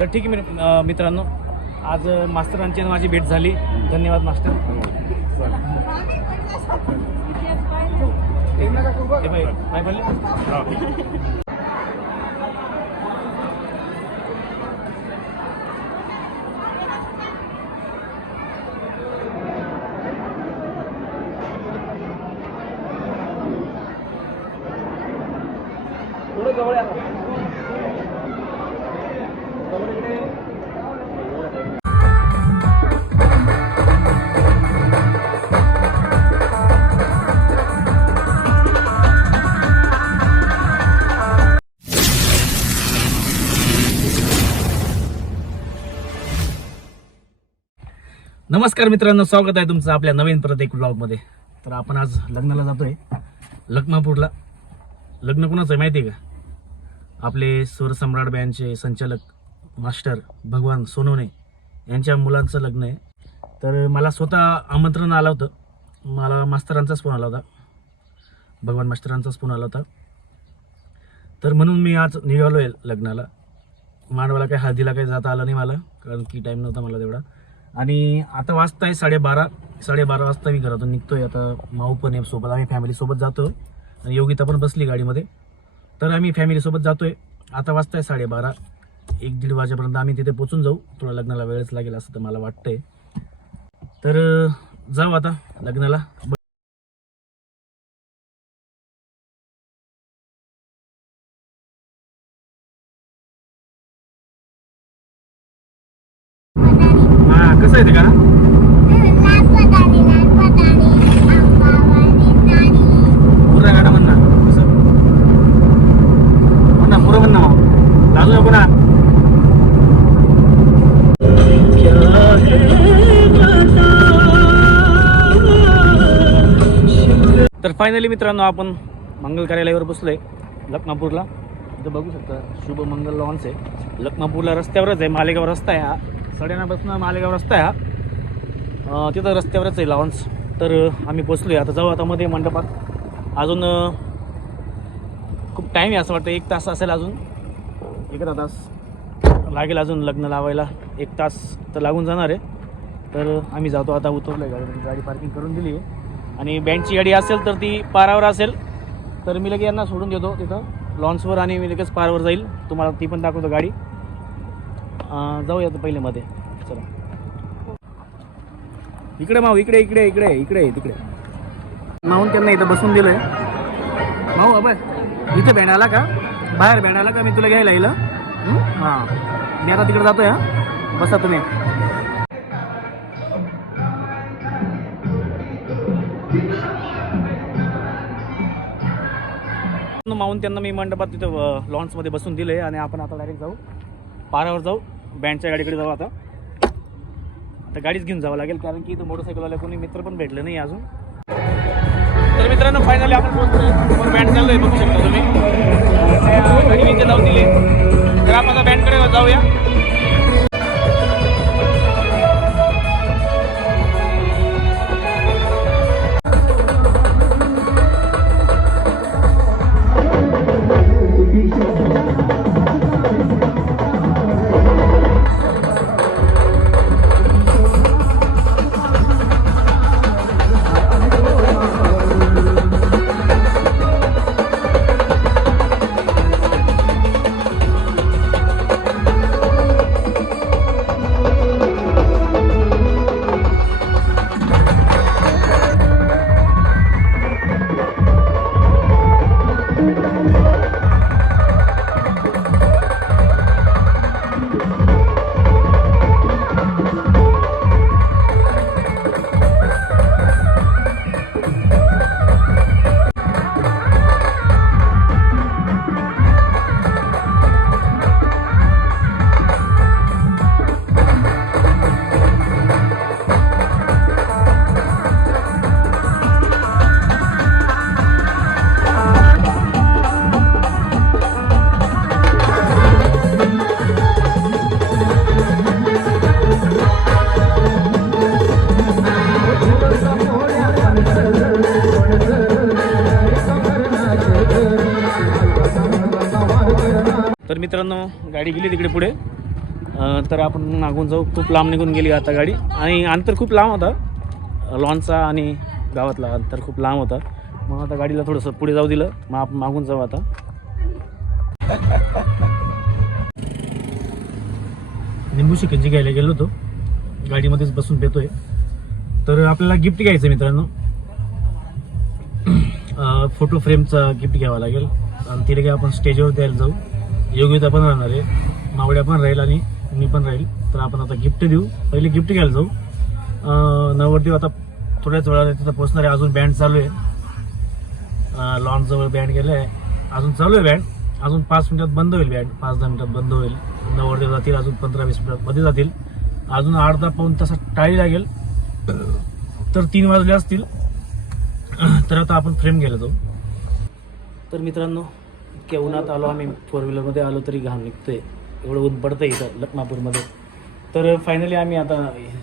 तर ठीक आहे मित्रांनो आज मास्तरांची आणि माझी भेट झाली. धन्यवाद मास्टर. हे. नमस्कार मित्रांनो स्वागत आहे तुमचं आपल्या नवीन प्रत्येक ब्लॉगमध्ये तर आपण आज लग्नाला जातोय. लखमापूरला लग्न कोणाचं आहे माहिती आहे का? आपले सूरसम्राट बँडचे संचालक मास्टर भगवान सोनवणे यांच्या मुलांचं लग्न आहे. तर मला स्वतः आमंत्रण आलं होतं. मला मास्तरांचाच फोन आला होता. भगवान मास्तरांचाच फोन आला होता. तर म्हणून मी आज निघालो आहे लग्नाला. मांडवाला काही हळदीला काही जाता आलं नाही मला कारण की टाईम नव्हता मला तेवढा. आणि आता वाजता आहे साडेबारा साडेबारा वाजता मी घरातून निघतोय. आता माऊ पण आहे सोबत आम्ही फॅमिलीसोबत जातो आणि योगिता पण बसली गाडीमध्ये. तर आम्ही फॅमिलीसोबत जातोय. आता वाजता आहे साडेबारा एक दीड वाजेपर्यंत आम्ही तिथे पोचून जाऊ. थोडा लग्नाला वेळच लागेल असं तर मला वाटतंय. तर जाऊ आता लग्नाला. फायनली मित्रांनो आपण मंगल कार्यालयावर बसलोय लखनापूरला. इथं बघू शकता शुभ मंगल लॉन्स आहे. लखनापूरला रस्त्यावरच आहे मालेगाव रस्ता आहे हा. सड्यानापासून मालेगाव रस्ता आहे हा. तिथं रस्त्यावरच आहे लॉन्स तर आम्ही आम्ही पोचलोय आता जाऊ आता मध्ये मंडपात. अजून खूप टाईम आहे असं वाटतं. एक तास असेल अजून. एकदा तास लागेल अजून लग्न लावायला. एक तास तर लागून जाणार आहे. तर आम्ही जातो. आता उतरलो आहे गाडी गाडी पार्किंग करून दिली आहे. आणि बँडची गाडी असेल तर ती पारावर असेल. तर मी लगेच यांना सोडून देतो तिथं. लॉन्सवर आणि मी लगेच पारावर जाईल. तुम्हाला ती पण दाखवतो गाडी. जाऊया पहिले मध्ये. चला. इकडे माऊ इकडे इकडे इकडे इकडे तिकडे. माऊन त्यांना इथं बसून दिलंय. माऊ अभय इथे बँड आला का? बाहेर बँड आला का? मी तुला घ्यायला येईल हां. मी आता तिकडे जातोय हा. बसा तुम्ही. त्यांना मी मंडपात तिथं लॉन्समध्ये बसून दिले आणि आपण आता डायरेक्ट जाऊ. पारावर जाऊ. बँडच्या गाडीकडे जाऊ आता. आता गाडीच घेऊन जावं लागेल कारण की इथं मोटरसायकलवाल्या कोणी मित्र पण भेटले नाही अजून. तर मित्रांनो फायनली आपण पोहोचलोय बँड बँड चाललोय बघू शकता तुम्ही. गाडी इथे लावून दिली. तर आपण आता बँडकडे जाऊया. मित्रांनो गाडी गेली तिकडे पुढे. तर आपण मागून जाऊ. खूप लांब निघून गेली आता गाडी. आणि अंतर खूप लांब होता. लॉनचा आणि गावातला अंतर खूप लांब होता. मग आता गाडीला थोडंसं पुढे जाऊ दिलं. मग आपण मागून जाऊ आता. लिंबू शिकंजी घ्यायला गेलो होतो. गाडीमध्येच बसून पेतोय. तर आपल्याला गिफ्ट घ्यायचं मित्रांनो. फोटो फ्रेमचा गिफ्ट घ्यावा लागेल. आणि तिथे आपण स्टेजवर द्यायला जाऊ. योग्यता पण राहणार आहे. मावड्या पण राहील आणि मी पण राहील. तर आपण आता गिफ्ट देऊ. पहिले गिफ्ट घ्यायला जाऊ. अं, नवरदेव आता थोड्याच वेळात तिथं पोचणार आहे. अजून बँड चालू आहे. लॉन जवळ बँड गेलं आहे अजून चालू आहे बँड अजून पाच मिनिटात बंद होईल बँड पाच दहा मिनिटात बंद होईल. नवरदेव जातील. अजून पंधरा वीस मिनिटात मध्ये जातील. अजून अर्धा पाऊन तासात टाळी लागेल. तर तीन वाजले असतील. तर आता आपण फ्रेम घ्यायला जाऊ. तर मित्रांनो इतक्या उन्हात आलो आम्ही फोर व्हीलरमध्ये आलो तरी घाम निघतोय. एवढं ऊन पडतं इथं लखमापूरमध्ये. तर फायनली आम्ही आता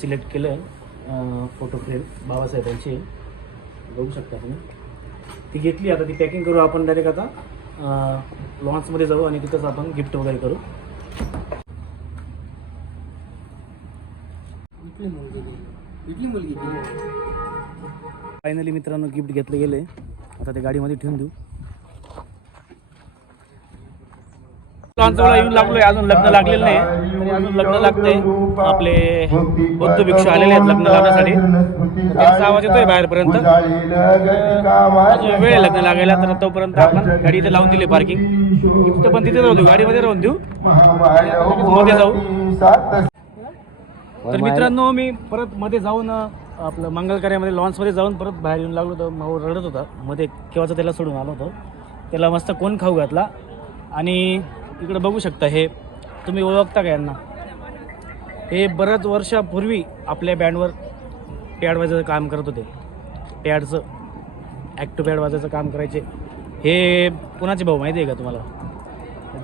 सिलेक्ट केलं फोटो फ्रेम बाबासाहेबांची. बघू शकता तुम्ही. ती घेतली आता ती पॅकिंग करू आपण डायरेक्ट आता. लॉन्चमध्ये जाऊ आणि तिथंच आपण गिफ्ट वगैरे करू. फायनली मित्रांनो गिफ्ट घेतलं गेलं. आता ते गाडीमध्ये ठेवून देऊ. लॉन्चला येऊन लागलोय अजून लग्न लागलेलं नाही. अजून लग्न लागतंय. आपले बौद्ध भिक्षू आलेले आहेत लग्न लावण्यासाठी. त्यांचा आवाज येतोय बाहेरपर्यंत. अजून वेळ आहे लग्न लागायला तर तोपर्यंत आपण गाडी इथे लावून दिली पार्किंग गिफ्ट पण तिथे राहू देऊ गाडीमध्ये राहून देऊ. मध्ये जाऊ तर मित्रांनो मी परत मध्ये जाऊन आपलं मंगल कार्यामध्ये लॉन्समध्ये जाऊन परत बाहेर येऊन लागलो होतो. भाऊ रडत होता. मध्ये केव्हाचा त्याला सोडून आलो होतो. त्याला मस्त कोण खाऊ घातला. आणि इकडे बघू शकता हे तुम्ही ओळखता का यांना? हे बऱ्याच वर्षापूर्वी आपल्या बँडवर पॅड वाजायचं काम करत होते. पॅडचं ॲक्टो पॅड वाजायचं काम करायचे. हे कुणाचे भाऊ माहिती आहे का तुम्हाला?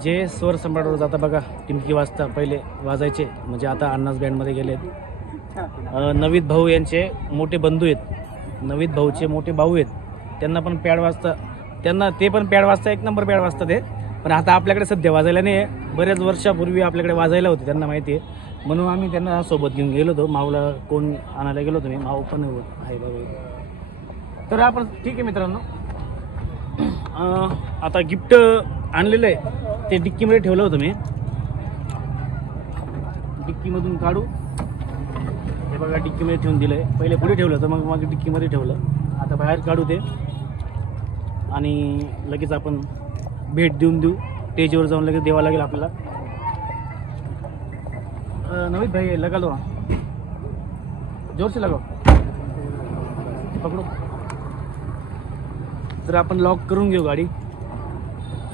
जे स्वर सम्राटवर जाता बघा टिमकी वाजता पहिले वाजायचे म्हणजे आता अण्णाच बँडमध्ये गेले नवीद भाऊ यांचे मोठे बंधू आहेत. नवीद भाऊचे मोठे भाऊ आहेत. त्यांना पण पॅड वाजता त्यांना ते पण पॅड वाजता एक नंबर पॅड वाजता ते. पण आता आपल्याकडे सध्या वाजायला नाही आहे बऱ्याच वर्षापूर्वी आपल्याकडे वाजायला होते त्यांना माहिती आहे म्हणून आम्ही त्यांना सोबत घेऊन गेलो होतो. माऊला कोण आणायला गेलो होतो मी. माऊ पण आहे बघा तर आपण ठीक आहे मित्रांनो. आता गिफ्ट आणलेलं आहे. ते डिक्कीमध्ये ठेवलं होतं मी. डिक्कीमधून काढू. हे बघा डिक्कीमध्ये ठेवून दिलं आहे पहिले पुढे ठेवलं होतं मग मग डिक्कीमध्ये ठेवलं. आता बाहेर काढू ते. आणि लगेच आपण भेट देऊन देऊ. स्टेजवर जाऊन लगेच द्यावं लागेल आपल्याला. नवीन भाई लगा दो जोर से लगाओ पकडू. तर आपण लॉक करून घेऊ गाडी.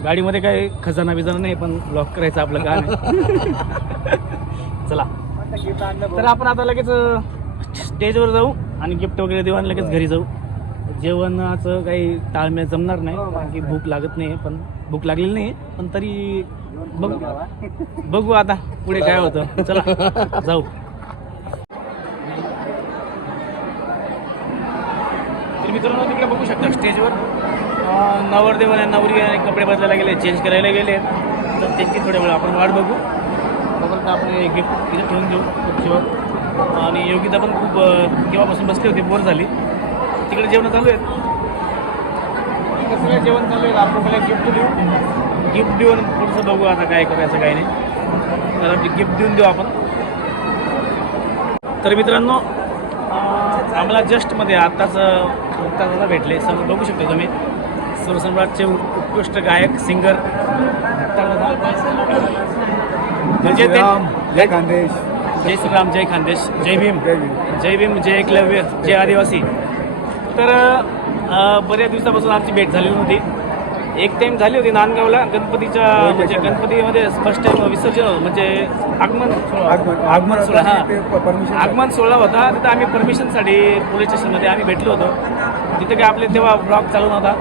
गाडीमध्ये काही खजाना बिजाना नाही पण लॉक करायचं आपलं काय चला. तर आपण आता लगेच स्टेजवर जाऊ आणि गिफ्ट वगैरे देऊ आणि लगेच घरी जाऊ. जेवणाचं काही ताळमेळ जमणार नाही कारण की भूक लागत नाही पण भूक लागलेली नाही पण तरी बघू बघू आता पुढे काय होतं. चला जाऊ. तर मित्रांनो तिकडे बघू शकता स्टेजवर. नवरदेव आणि नवरी आणि कपडे बदलायला गेले चेंज करायला गेले. तर त्यांची थोड्या वेळ आपण वाट बघू. तोपर्यंत आपण हे गिफ्ट तिथे ठेवून देऊ खुर्चीवर आणि योगिता पण खूप केव्हापासून बसली होती बोर झाली. तिकडे जेवण चालू आहेत? सगळं जेवण चालू आहे. आपण मला गिफ्ट देऊ. गिफ्ट देऊन पुढचं बघू आता काय करायचं काय नाही. तर गिफ्ट देऊन देऊ आपण. तर मित्रांनो आम्हाला जस्टमध्ये आत्ताच मुक्तादादा भेटले. सर बघू शकता तुम्ही. सुरसम्राटचे उत्कृष्ट गायक सिंगर ते- जय खानदेश. जय श्रीराम जय खानदेश. जय भीम. जय भीम. जय भीम जय एकलव्य जय आदिवासी. तर बऱ्याच दिवसापासून आमची भेट झाली नव्हती. एक टाइम झाली होती नांदगावला गणपतीच्या म्हणजे गणपतीमध्ये फर्स्ट टाइम विसर्जन म्हणजे आगमन. आगमन सोहळा हा. आगमन सोहळा होता. तिथं आम्ही परमिशनसाठी पोलीस स्टेशनमध्ये आम्ही भेटलो होतो. तिथे काय आपले तेव्हा ब्लॉग चालू नव्हता.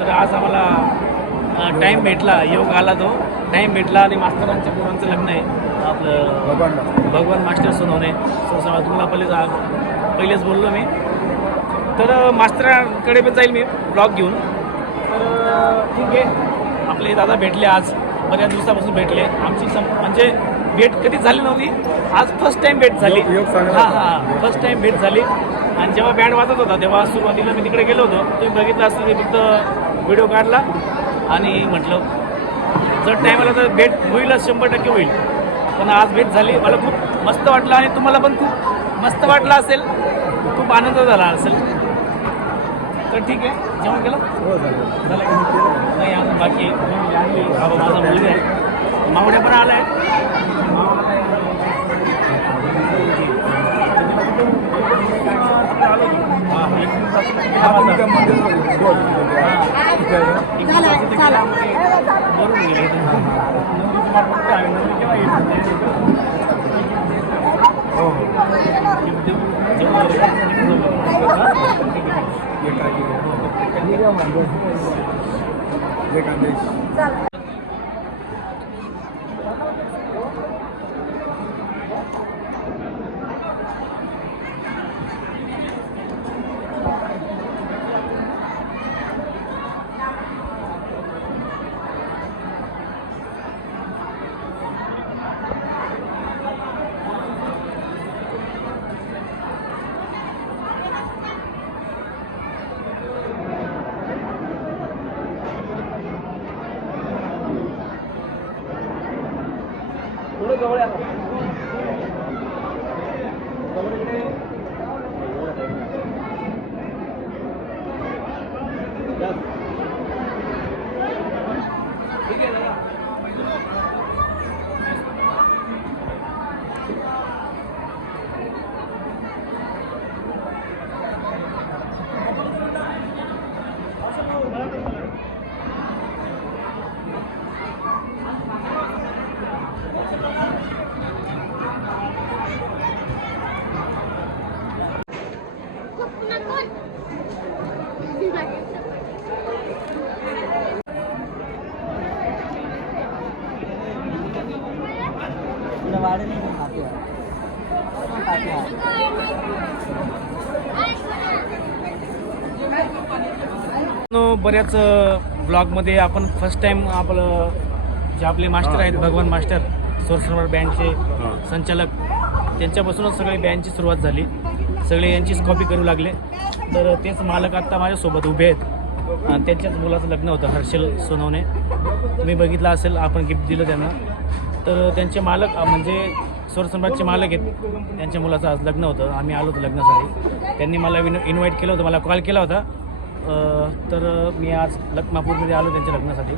तर आज आम्हाला टाईम भेटला. योग आला तो. टाईम भेटला आणि मास्तरांच्या पोरांचं लग्न आहे. आपलं भगवान भगवान मास्टर सोनवणे. सो समा तुम्हाला पहिलेच पहिलेच बोललो मी. तर मास्तरांकडे पण जाईल मी ब्लॉग घेऊन. तर ठीक आहे. आपले दादा भेटले आज. बऱ्याच दिवसापासून भेटले. आमची सम म्हणजे भेट कधी झाली नव्हती. आज फर्स्ट टाइम भेट झाली. हा हा फर्स्ट टाइम भेट झाली. आणि जेव्हा बँड वाजत होता तेव्हा सुरुवातीला मी तिकडे गेलो होतो. तुम्ही बघितलं असतं मी फक्त व्हिडिओ काढला. आणि म्हटलं जर टाईम आला तर भेट होईलच शंभर टक्के होईल. पण आज भेट झाली. मला खूप मस्त वाटलं आणि तुम्हाला पण खूप मस्त वाटलं असेल. खूप आनंद झाला असेल. तर ठीक आहे. जेवण केलं? हो झालं? नाही अजून बाकी आहे. हा बघ, माझा मुलगा आहे. मावड्या पण आलाय. हा, एक दिवसाचं आपण त्या मंदिरामध्ये बोल. चला चला बरोबर गेले. नंदीचं माठ बघतो आम्ही. नंदी केव्हा येईल? हो हो जेवण ये काय ये कांदेश थोडं जवळ या. ठीक आहे दादा. नो, बऱ्याच ब्लॉगमध्ये आपण फर्स्ट टाइम आपलं जे आपले मास्टर आहेत भगवान मास्टर सोरसरवर बँडचे संचालक त्यांच्यापासूनच सगळी बँडची सुरुवात झाली. सगळे यांचीच कॉपी करू लागले. तर तेच मालक आत्ता माझ्यासोबत उभे आहेत. आणि त्यांच्याच मुलाचं लग्न होतं हर्षल सोनवणे. तुम्ही बघितलं असेल आपण गिफ्ट दिलं त्यांना. तर त्यांचे मालक म्हणजे स्वरसम्राटचे मालक आहेत. त्यांच्या मुलाचं आज लग्न होतं. आम्ही आलो होतो लग्नासाठी. त्यांनी मला विन इन्व्हाइट केलं होतं मला कॉल केला होता. तर मी आज लखमापूरमध्ये आलो त्यांच्या लग्नासाठी.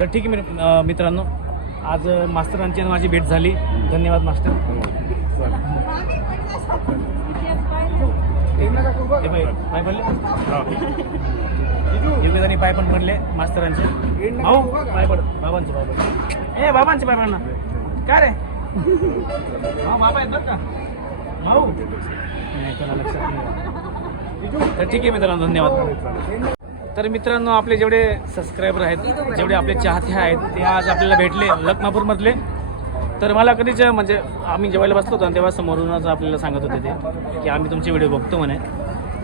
तर ठीक आहे अं, मित्रांनो आज मास्तरांची माझी भेट झाली. धन्यवाद मास्टर. पाय पाय पडले योगेदानी पाय पण पडले मास्तरांचे. भाऊ पाय पड. बाबांचे पाय पड. ए बाबांचे पाय पड ना काय रे बाबा आहेत बरं का? भाऊ. नाही त्याला लक्षात नाही. तर ठीक आहे मित्रांनो धन्यवाद. तर मित्रांनो आपले जेवढे सबस्क्रायबर आहेत जेवढे आपले चाहते आहेत ते आज आपल्याला भेटले लखमापूरमधले. तर मला कधीच म्हणजे आम्ही जेवायला बसलो होतो तेव्हा समोरूनच आपल्याला सांगत होते ते की आम्ही तुमचे व्हिडिओ बघतो म्हणे.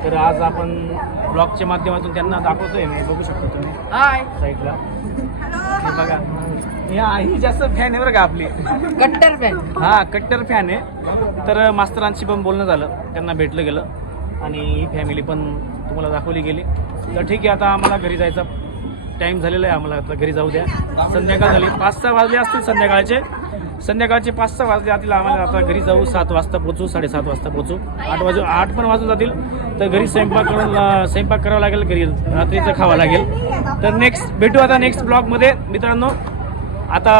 तर आज आपण ब्लॉगच्या माध्यमातून त्यांना दाखवतोय मी बघू शकतो तुम्ही. साईडला. हे बघा. ही जास्त फॅन आहे बरं का आपली. कट्टर फॅन हा कट्टर फॅन आहे. तर मास्तरांशी पण बोलणं झालं त्यांना भेटलं गेलं. आणि ही फॅमिली पण तुम्हाला दाखवली गेली. तर ठीक आहे आता आम्हाला घरी जायचा टाईम झालेला आहे. आम्हाला आता घरी जाऊ द्या. संध्याकाळ झाली. पाच सहा वाजले असतील संध्याकाळचे. संध्याकाळचे पाच सहा वाजले जातील आम्हाला आता घरी जाऊ. सात वाजता पोचू साडेसात वाजता पोचू आठ वाजू आठ पण वाजून जातील. तर घरी स्वयंपाक करून स्वयंपाक करावा लागेल. घरी रात्रीचं खावं लागेल. तर नेक्स्ट भेटू आता नेक्स्ट ब्लॉगमध्ये मित्रांनो आता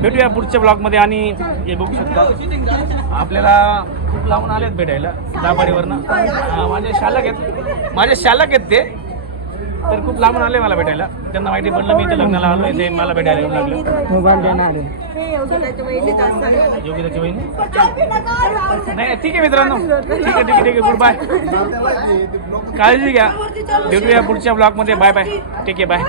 भेटूया पुढच्या ब्लॉगमध्ये आणि हे बघू शकता. आपल्याला खूप लांबून आलेत भेटायला दाबाडीवरनं माझे शालक आहेत. माझे शालक आहेत ते. तर खूप लांबून आले मला भेटायला. त्यांना माहिती पडलं मी इथे लग्नाला आलो ते मला भेटायला येऊन लागलं. मोबाईल देणार योगिताची बहीण नाही ठीक आहे मित्रांनो. ठीक आहे ठीक आहे ठीक आहे. गुड बाय काळजी घ्या. भेटूया पुढच्या ब्लॉगमध्ये बाय बाय ठीक आहे बाय